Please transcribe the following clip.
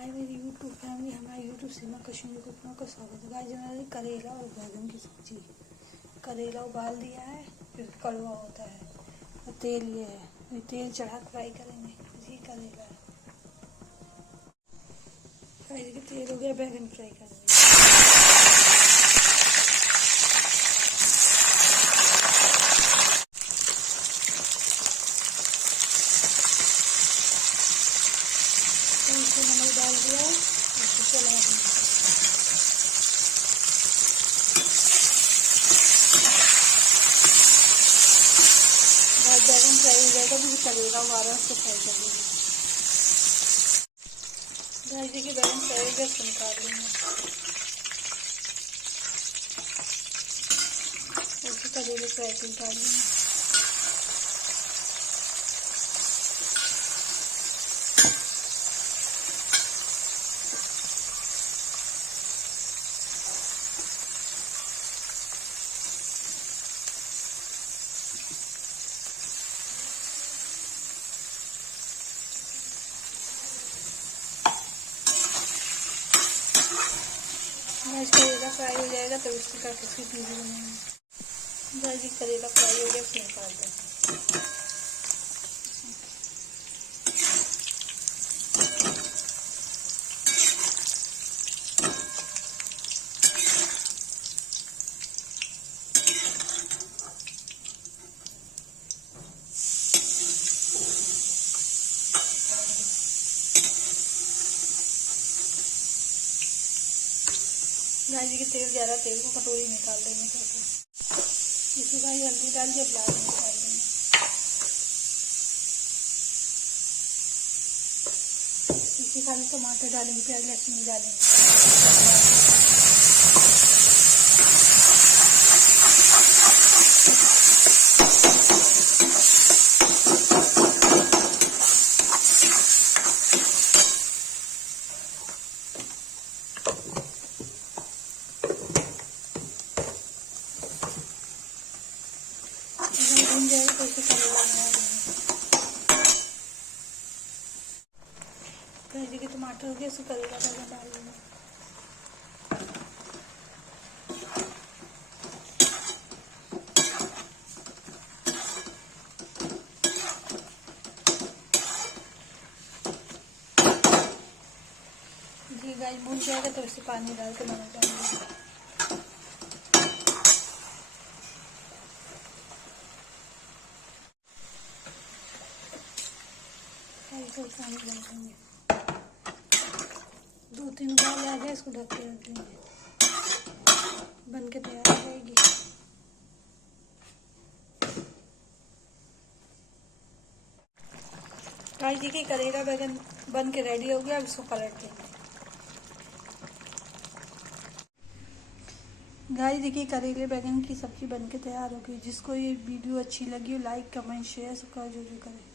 हाय मेरी YouTube family, हमारे YouTube सीमा कश्मीरी को अपनों का स्वागत है। गाइस मैंने करेला और बैगन की सब्जी, करेला उबाल दिया है, फिर कड़वा होता है और तेल ये है, तेल चढ़ा फ्राई करेंगे। ये करेला है, फ्राई के तेल हो गया, बैगन फ्राई करेंगे। इसमें नमक डाल दिया, इसको चला देंगे। बैगन फ्राई हो जाएगा, फिर करेला उबाला उसको फ्राई कर देंगे। गाइस देखिए बैगन फ्राई हो गया, इसको निकाल लेंगे। उसको करेले फ्राई कर निकाल लेंगे। गाइस करेला फ्राई हो जाएगा तो इसकी काट इसकी प्यूरी बनाएंगे। गाइस करेला फ्राई हो गया, फिर निकाल देंगे। गाइस के तेल ज़्यादा, तेल को कटोरी निकाल देंगे। कैसे इसमें गाइस हल्दी डाल के प्याज निकाल देंगे। इसी खाली टमाटर डालेंगे, प्याज लहसुन डालेंगे। भून जाएगा तो इसे करेला बना देंगे। के टमाटर हो गया, इसको करेला बैगन डाल देंगे। जी गाइस भून जाएगा तो इसे पानी डाल के नमक डाल देंगे। पानी डाल देंगे। 2-3 उबाल आ जाए, इसको ढक के रख देंगे, बन के तैयार हो जाएगी। गाइस देखिए करेला बैगन बन के रेडी हो गया, अब इसको पलट देंगे। गाइस देखिए करेले बैगन की सब्जी बन के तैयार हो गई। जिसको ये वीडियो अच्छी लगी हो, लाइक कमेंट शेयर सब्सक्राइब जरूर करें।